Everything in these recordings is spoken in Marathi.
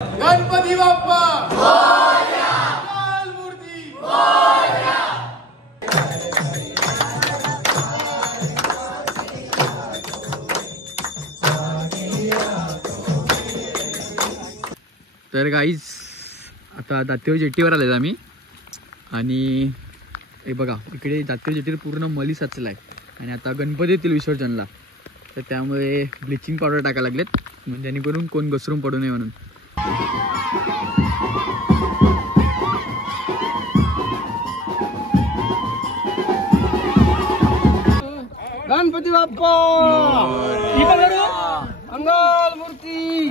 गणपती बाप्पा मोरया, मूर्ती मोरया। तर गाईज आता दातेव जेटीवर आलेत आम्ही आणि हे बघा इकडे दातेव जेटीवर पूर्ण मली साचलाय आणि आता गणपती येतील विसर्जनला, तर त्यामुळे ब्लिचिंग पावडर टाकायला लागलेत म्हणजे जेणेकरून कोण घसरून पडू नये म्हणून। गणपती बाप्पा मंगल मूर्ती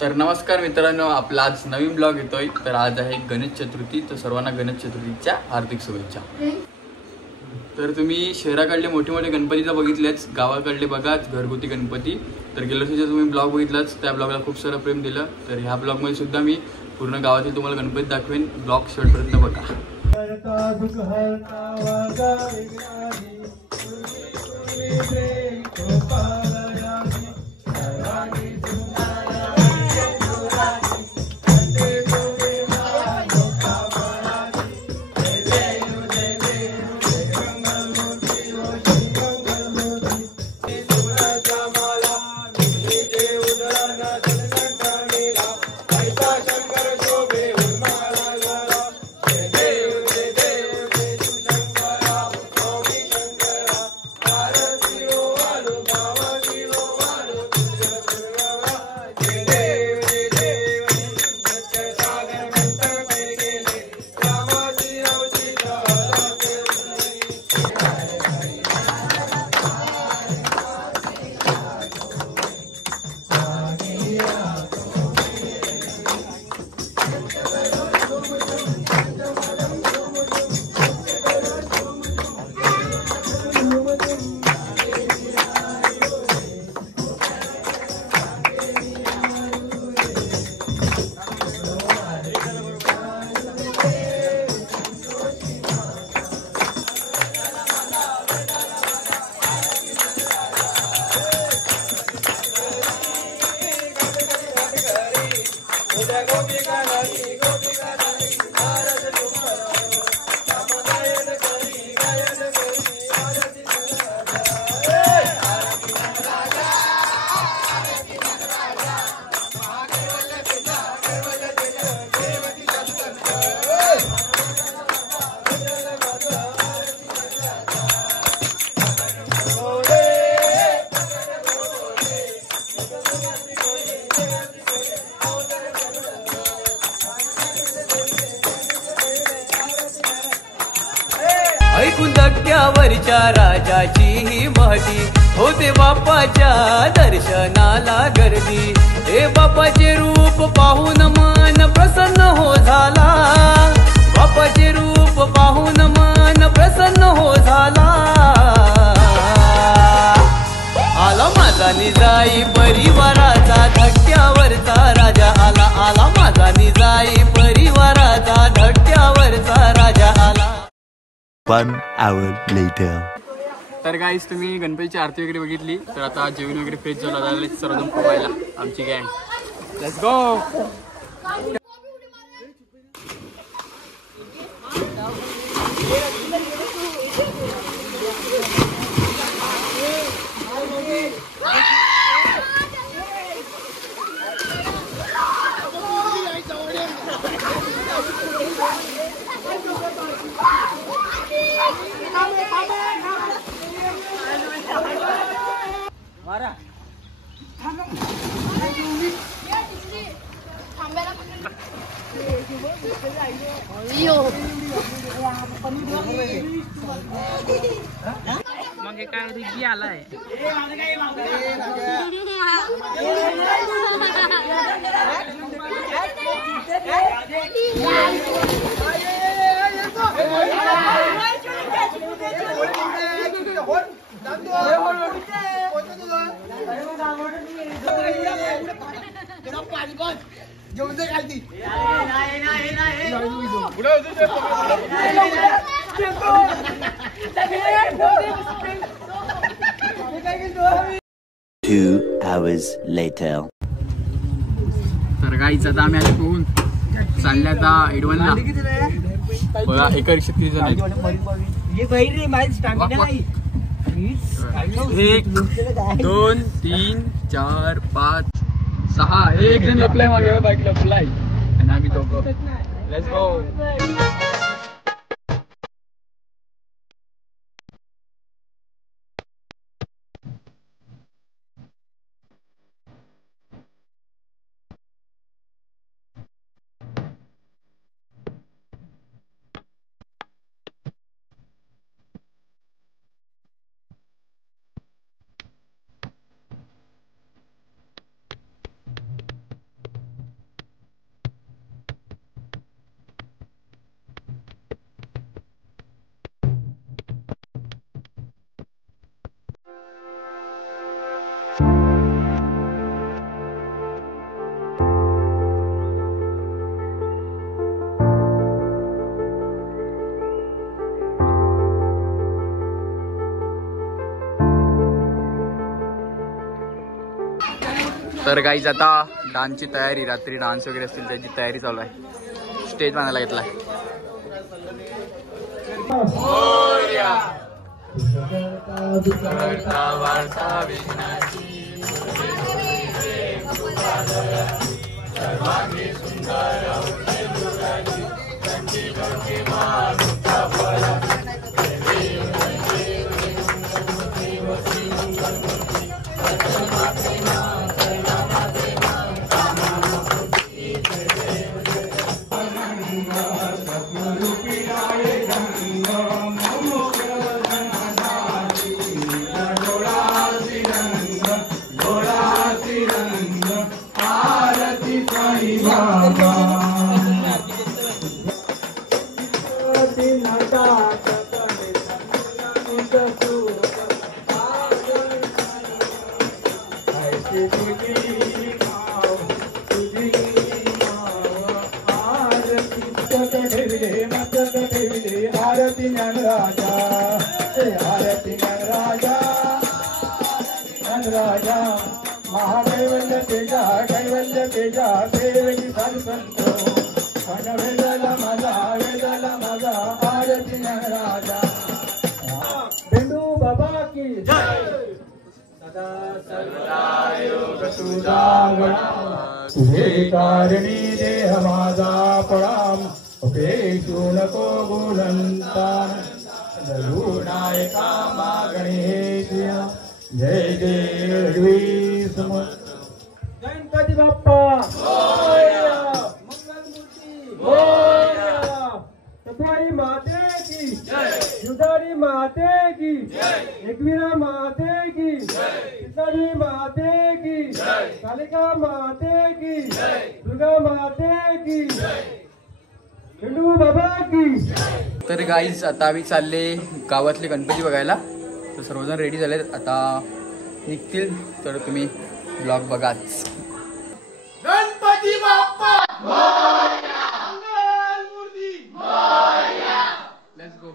तर नमस्कार मित्रांनो, आपला आज नवीन ब्लॉग येतोय। तर आज आहे गणेश चतुर्थी, तर सर्वांना गणेश चतुर्थीच्या हार्दिक शुभेच्छा। तर तुम्ही शहराकडले मोठे मोठे गणपती तर बघितलेच, गावाकडले बघा घरगुती गणपती। तर गेल्या वर्षीचा तुम्ही ब्लॉग बघितलाच, त्या ब्लॉगला खूप सारं प्रेम दिलं। तर ह्या ब्लॉगमध्ये सुद्धा मी पूर्ण गावातील तुम्हाला गणपती दाखवेन, ब्लॉग शेवटपर्यंत बघा। ऐकून धक्क्यावरच्या राजाची ही महती, होते बाप्पाच्या दर्शनाला गर्दी। हे बाप्पाचे रूप पाहून मन प्रसन्न हो झाला, बाप्पाचे रूप पाहून मन प्रसन्न हो झाला। आला माझा निजाई परिवाराचा, धक्क्यावरचा राजा आला, आला माझा निजाई परिवाराचा, धक्क्यावरचा राजा आला। 1 hour later. तर गाईज तुम्ही गणपतीची आरती वगैरे बघितली, तर आता जेवण वगैरे फ्रेश झालं, सर्वजण पोहायला आमची गँग। Let's go. मग काय रिगी आलाय घेऊन जा खालती. Two hours later. तर गाईच आता आम्ही आले पोहून चालले आता एडवनला. बघा एका रिक्षेत किती जण आहेत. 1 2 3 4 5 6. एक जण लपलाय मागे, बाईक लपलाय आणि आम्ही दोघं. Let's go. तर गाईज आता डान्सची तयारी, रात्री डान्स वगैरे असतील त्याची तयारी चालू आहे. स्टेज बांधायला घेतलाय. आरती ज्ञानराजा, आरती ज्ञानराजा, ज्ञानराजा, महाकैवल्य तेजा, कैवल्य तेजा, देवकी साधु संतो, वेदाला माझा, आरती ज्ञानराजा. बिंदू बाबा की जय. सदा सर्वदा योग सुदागणा, तुझे कारणी देह माझा पडाम. अपेक्षू नको गुणंतान, नायका मागणेश. जय जय समर्थ. गणपती बाप्पा मोरया, मंगलमूर्ती मोरया, सफाई माते की जय, युधारी माते की जय, एकवीरा माते की जय, सीतारी माते की जय, कालिका माते की जय, दुर्गा माते की जय, हिंदू बाबा की. तर गाईज आता आम्ही चालले गावातले गणपती बघायला. तर सर्वजण रेडी झाले, आता निघतील. तर तुम्ही ब्लॉग बघाच. गणपती बाप्पा मोरया, मंगलमूर्ती मोरया. Let's go.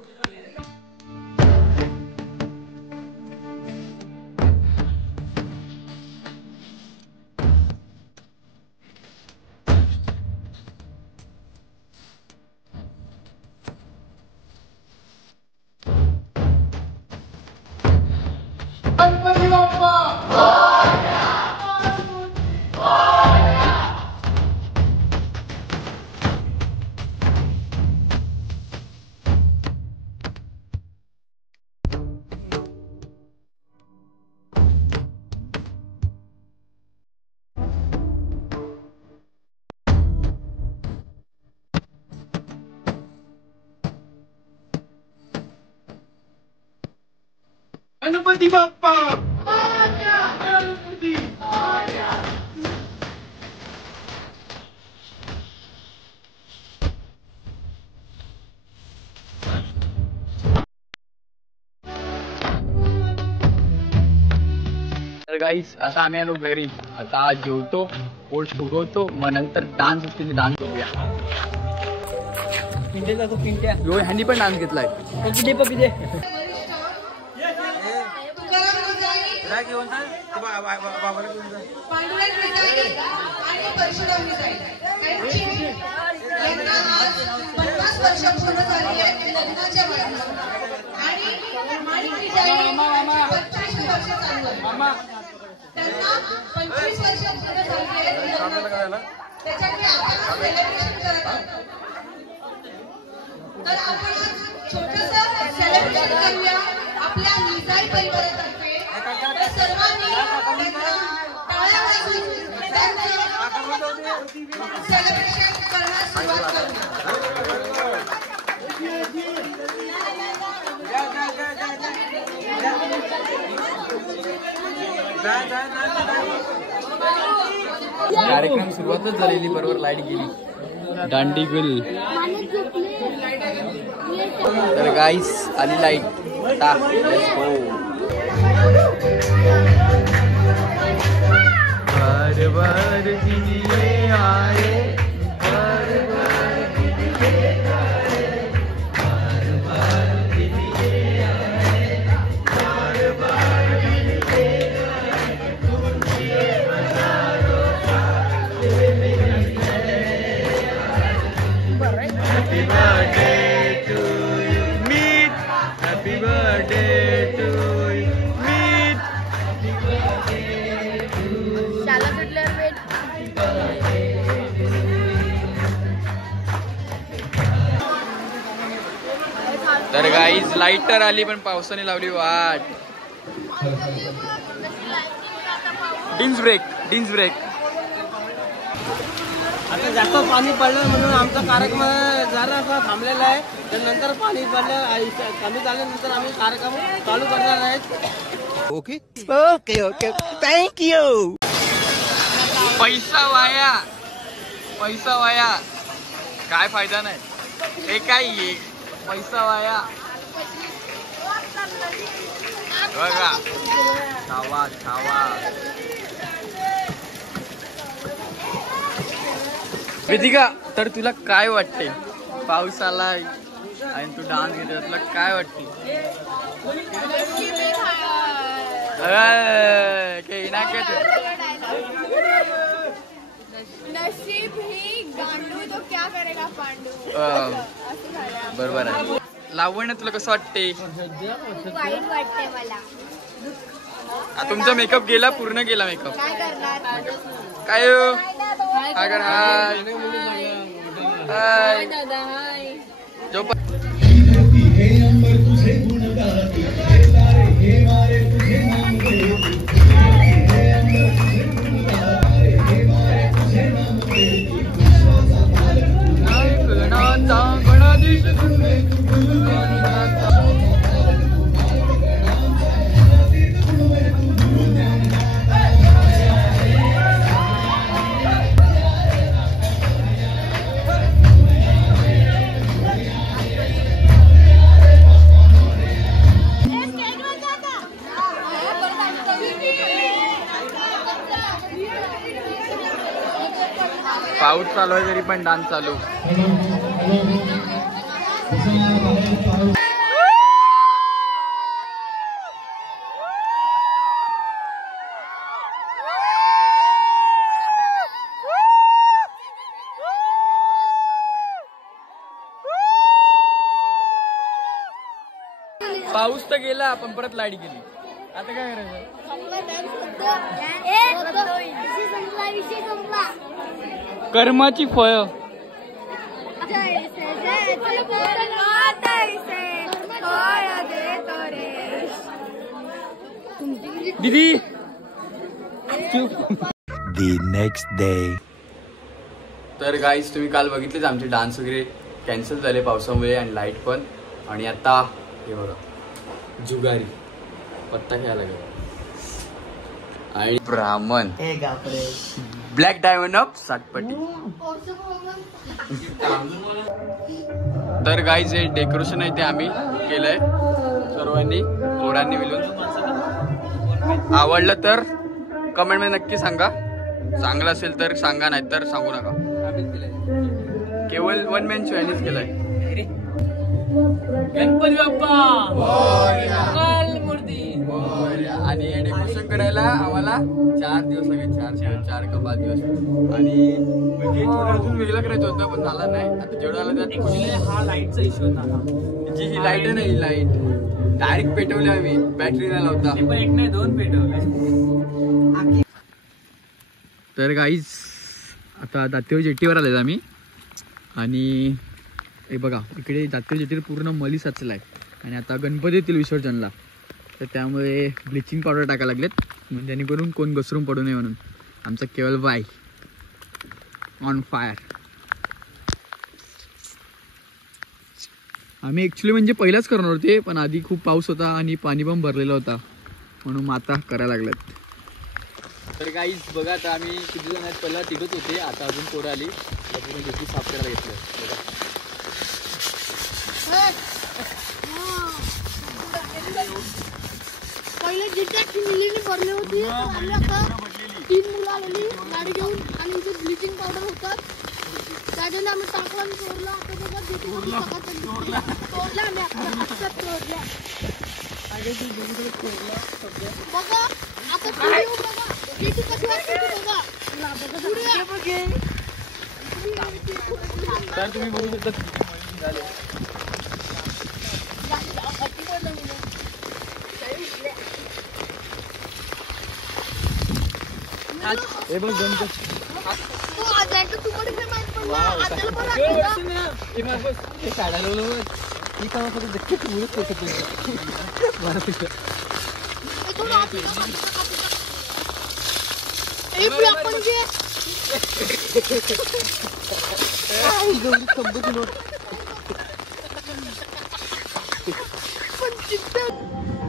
गणपती बाप्पा मोरया, गणपती बाप्पा गणपती. तर गाईस आता आम्ही आलो घरी. आता जेवतो, पोट फुगवतो, मग नंतर डान्स असते डान्स करूया. यो ह्यांनी पण डान्स घेतलाय. पांडुरंग विजाई आणि परशुराम विजाई यांना आज 50 वर्ष पूर्ण झाली आहेत लग्नाच्या वयाला आणि माणिक विजाई 25 वर्ष चालू आहे. त्यांना 25 वर्ष पूर्ण झाली आहेत त्याच्याकडे आपण सेलिब्रेशन करत आहोत. तर आपण छोटंसं सेलिब्रेशन करूया आपल्या निजाई परिवारातर्फे. तर सर्वांनी टाळ्या वाजवून सेलिब्रेशन करण्यास सुरुवात करूया. कार्यक्रम सुरुवातच झालेली, बरोबर लाईट गेली. दांडी गुल. तर गाईस आली लाईट. आता लेट्स गो. बार बार दिए आए, बार बार दिए आए, बार बार दिए आए, बार बार दिए आए, तुझे हजारों Happy birthday to you, meet. Happy birthday to you, meet. Happy birthday to you. शाला सुटल्यावर वेट. तर गाईज लाईट तर आली पण पावसाने लावली वाट. डिन्स ब्रेक. आता जास्त पाणी पडलं म्हणून आमचा कार्यक्रम जरासा थांबलेला आहे. तर नंतर पाणी पडलं कमी झाल्यानंतर आम्ही कार्यक्रम चालू करणार आहेत. Okay, thank you. पैसा वाया काय फायदा नाही. हे काय ये पैसा वाया बघा. खावा. वेदिका, तर तुला काय वाटते? पाऊस आलाय आणि तू डान्स घेतला, तुला काय वाटते? नशीब ही गांडू तो क्या करेगा पांडू. बरोबर आहे. लावण्य तुला कसं वाटते? वाईट वाटते मला. तुमचा मेकअप गेला, पूर्ण गेला मेकअप. काय करणार? काय अगर हाय दादा हाय. जो हे अंबर तुझे गुण गाती, हे तारे हे मारे तुझे नाम घेती, हे अंबर तुझे गुण गाती, हे मारे तुझे नाम घेती. गणाधीश पाऊस चालू आहे तरी पण डान्स चालू. पाऊस तर गेला पण परत लाईट गेली. आता काय करायचं? कर्माची फळ. दीदी The next day. तर गाईज तुम्ही काल बघितलेच आमचे डान्स वगैरे कॅन्सल झाले पावसामुळे आणि लाईट पण. आणि आता हे बघा जुगारी पत्ता खेळायला लागला आणि ब्राह्मण ब्लॅक डायमंड ऑफ सातपटी. तर गाईज हे डेकोरेशन आहे ते आम्ही केलंय सर्वांनी पोरांनी मिळून. आवडलं तर कमेंट मध्ये नक्की सांगा. चांगलं असेल तर सांगा, नाही तर सांगू नका. केवळ 1 मॅन शो यांनीच केलाय. गणपती बाप्पा मूर्ती. आणि डेकोरेशन करायला आम्हाला 4 दिवस लागले. 4 का 5 दिवस. आणि म्हणजे थोडं अजून वेगळं करायचं होतं पण झाला नाही. आता जेवढं आलं त्यात हा लाईटचा इश्यू होता. जी ही लाईट आहे ना, ही लाईट डायरेक्ट पेटवली आम्ही, बॅटरी नाही लावता. पण 1 नाही 2 पेटवले. तर गाईज आता दातेव जेटीवर आलेत आम्ही. आणि हे बघा इकडे दातेव जेटीवर पूर्ण मली साचला आहे. आणि आता गणपती येतील विसर्जनला, तर त्यामुळे ब्लिचिंग पावडर टाकायला लागलेत, म्हणजे जेणेकरून कोण घसरून पडू नये म्हणून. आमचा केवळ बाय ऑन फायर. आम्ही ॲक्च्युली म्हणजे पहिलाच करणार होते, पण आधी खूप पाऊस होता आणि पाणी पण भरलेला होता, म्हणून आता करायला लागलेत. तर गाईज बघा आता आम्ही किती जण आहेत. पहिला तिघच होते, आता अजून पोरं आली. पूर्ण जेटी साफ करायला घेतलं. बघा पहिले जिथे मिलीने भरली होती, आम्ही आता 3 मुलं आलेली गाडी घेऊन आणि इथे ब्लिचिंग पावडर होतात त्याच्याने आम्ही टाकला आणि चोरला. आता बघा जिथे तोडला आम्ही आता चोरल्या. बघा आता बघा जिथे कशी वाटते बघा. तर तुम्ही बघू शकता झाले. हे बघ गणपती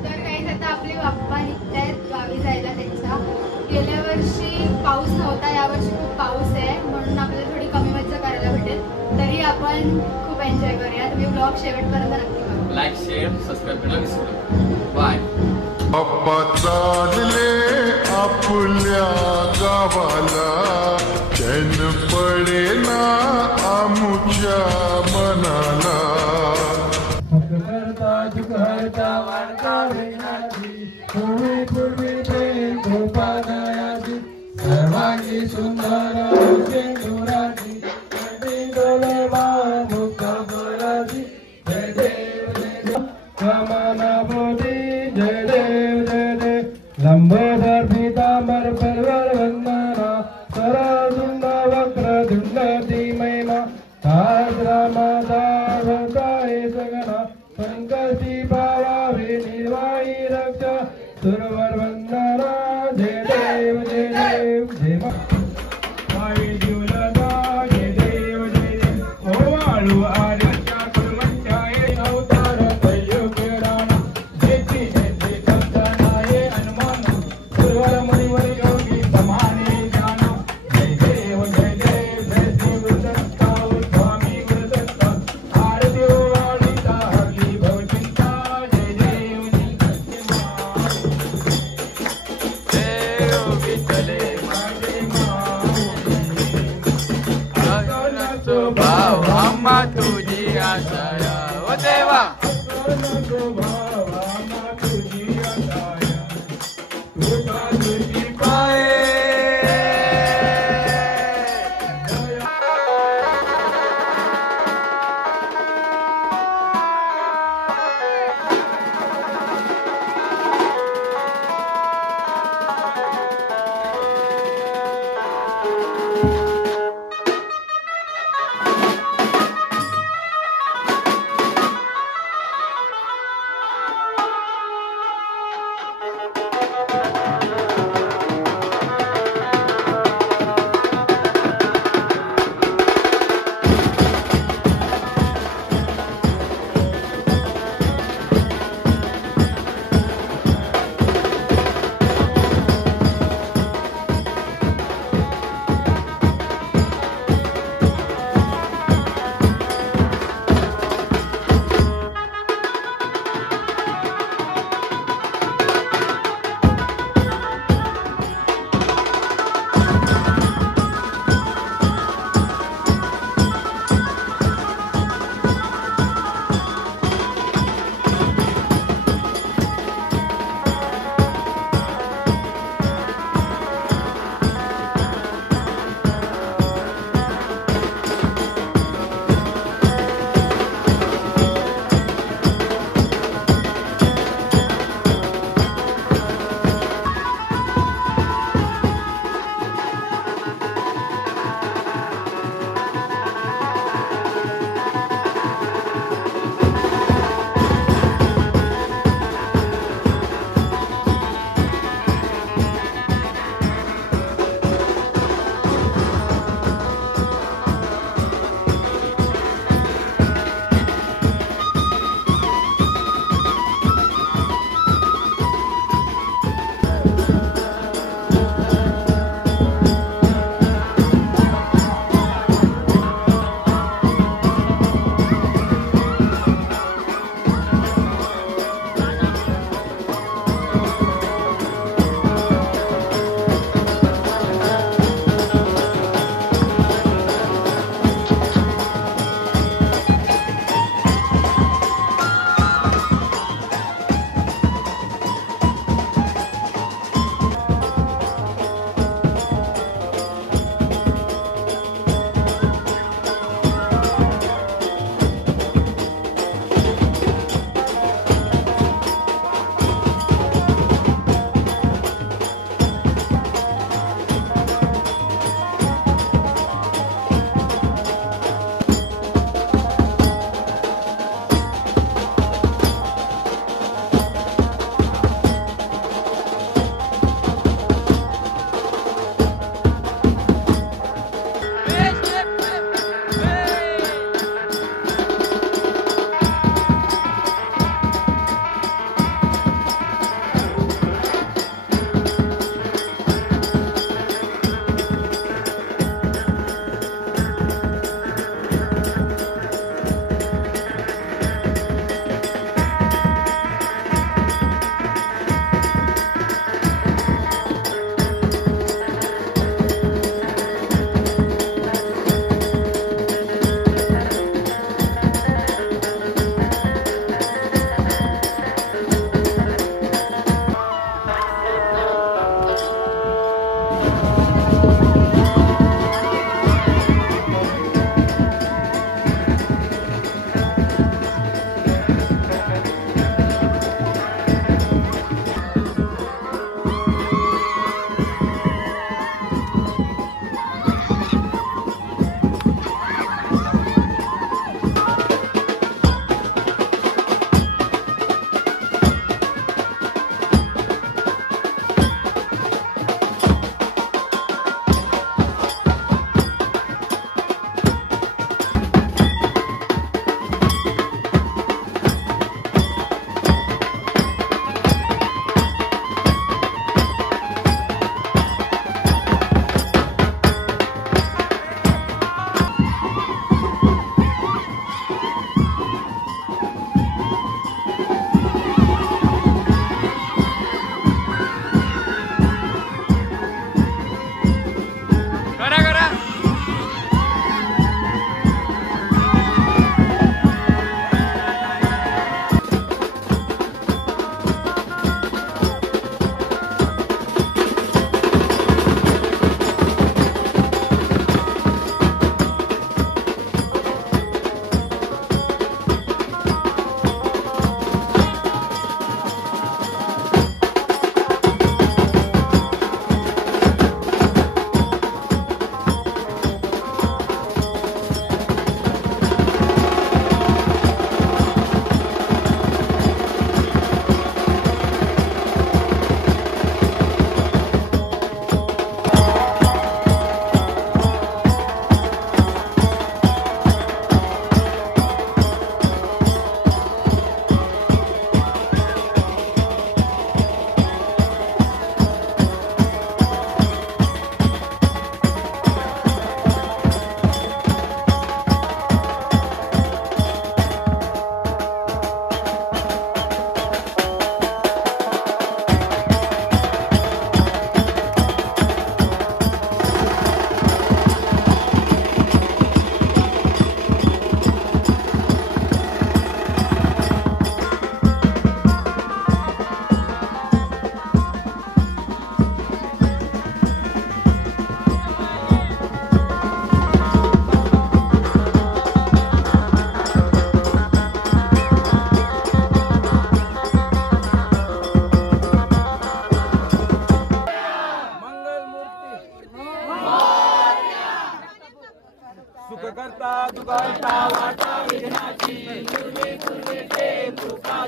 तर काही आता आपले बाप्पा निघतायत गावी जायला त्यांच्या. गेल्या वर्षी पाऊस नव्हता, यावर्षी खूप पाऊस आहे, म्हणून आपल्याला थोडी कमी मज्जा करायला भेटेल. तरी आपण खूप एन्जॉय करूया. तुम्ही ब्लॉग शेवटपर्यंत नक्की बघा. लाईक शेअर सबस्क्राईब करायला विसरू नका. बाय. बाप्पा चालले आपल्या गावाला, चैन पडेना आमुच्या मनाला. सर्वांगी सुंदर शेंदुराची मुक्ताबराची. जय देव जय देव कमलापती. जय देव जय देव लंबोदर पीतांबर परवर वंदना. सरसुंद वक्रतुंड धीमहि सहस्रनामावतारे सगना. संकटी भावावे निर्वाही रक्ष सुरवर वंदना. जय देव जय देव जय माई जीवलता. जय देव जय देव ओ वाळू आर्याच्या कुर्मच्या अवतार दैवराणा. जेती जेती कंचनाये हनुमान सुरवर मुनिवर योगी समाने जाना. जय देव जय देव जय देव दत्ता स्वामी गुरुदत्ता. आरती वाळीता हरली भवचिंता. जय देव भाव आम्हा तुझी आशया ओ देवा.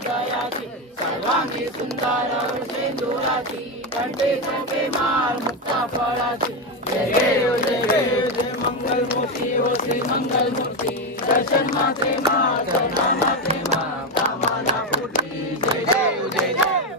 हृदयाची सर्वांगी सुंदर सिंदुराची कंठे चौके माळ मुक्ता फळाची जय देव जय देव जय मंगल मूर्ती हो श्री मंगल मूर्ती दर्शन माते माँ चरणा माते माँ कामना पूर्ती जय देव जय देव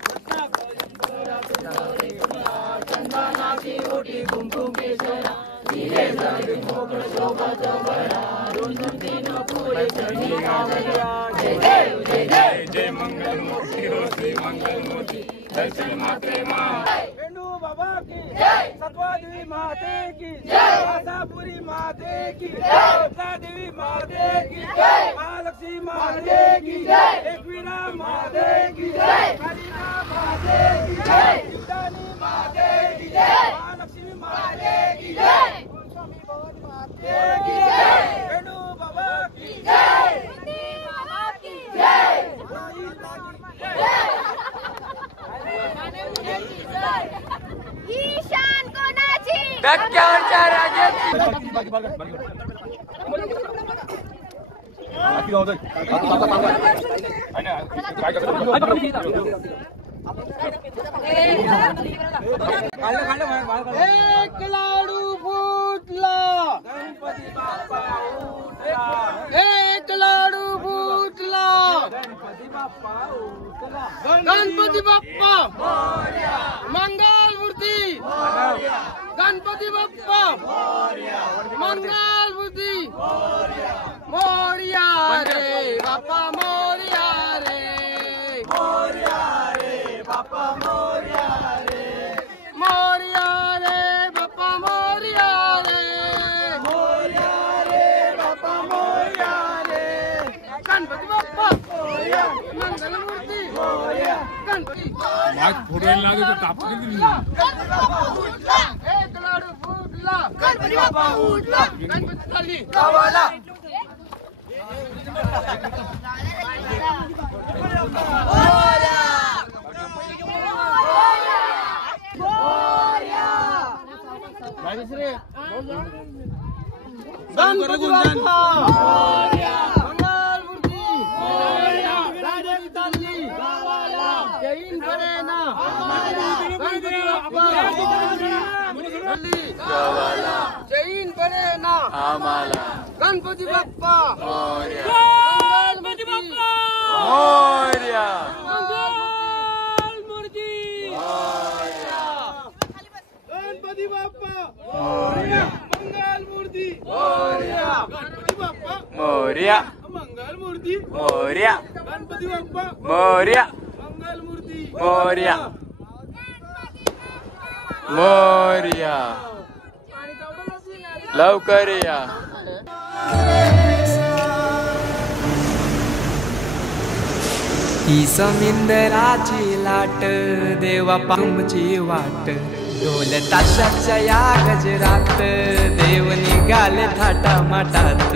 चंदनाची ओटी कुमकुम केशरा धीरे धीरे मोकळ शोभा चौबरा रुंदून तीन फुले चढी कावड्या जय देव जय देव जय मंगल मूर्ती हो श्री मंगल मूर्ती दर्शन माते माँ वेणु बाबा की जय सतवा देवी माते की जय आशापुरी माते की जय देवी माते की जय महालक्ष्मी माते की जय एकवीरा माते की जय कालिका माते की जय युद्धानी माते की जय महालक्ष्मी माते की जय स्वामी भवन माते की जय वेणु बाबा की जय बाबा की जय ईशान कोणाची डक्क्यावरच्या राजाची एक लाडू फुटला गणपती बाप्पा उठला एक लाडू फुटला गणपती बाप्पा उठला गणपती बाप्पा मोरया मंगल मूर्ती मोरया गणपती बाप्पा मोरया मंगल मूर्ती मोरया मोरया रे बाप्पा मोरया रे बाप्पा मोरया रे मोरया रे बाप्पा मोरया रे बाप्पा मोरया रे गणपती बाप्पा मोरया मंगल मूर्ती मोरया गणपती एक लाडू फुटला गणपती बाप्पा उठला गणपती चालली गावाला गणपती बाप्पा मंगल मूर्ती गाडी चालली गावाला जैन करेना गणपती बाप्पा चालली गावाला जैन करेना आम्हाला गणपती बाप्पा मोरया गणपती बाप्पा मोरया मंगल मूर्ती मोरया गणपती बाप्पा मोरया मंगल मूर्ती मोरया गणपती बाप्पा मोरया मंगल मूर्ती मोरया गणपती बाप्पा मोरया मंगल मूर्ती मोरया मोरया लवकर या ही समिंदराची लाट देवा पाहुमची वाट ढोल ताशाच्या या गजरात देव निघाले थाटा माटात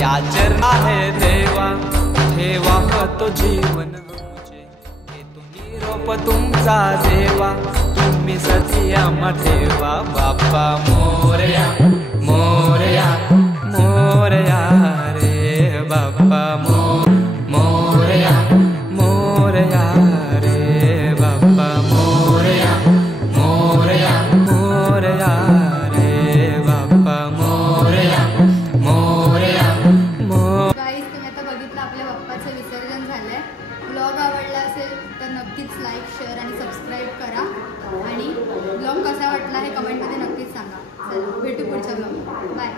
या चरण आहे देवा ठेवा तो जीवन हे तुम्ही रोप तुमचा देवा तुम्ही सतिया ठेवा बाप्पा मोरया मोरया मोरया रे बाप्पा मोरया मोरया रे बाप्पा मोरया मोरया मोरया रे बाप्पा मोरया मोरया गाईज तुम्ही आता बघितलं आपल्या बाप्पाचं विसर्जन झालंय. ब्लॉग आवडला असेल तर नक्कीच लाईक शेअर आणि सबस्क्राईब करा आणि ब्लॉग कसा वाटला हे कमेंटमध्ये नक्कीच सांगा. चला भेटू पुढच्या ब्लॉग. बाय.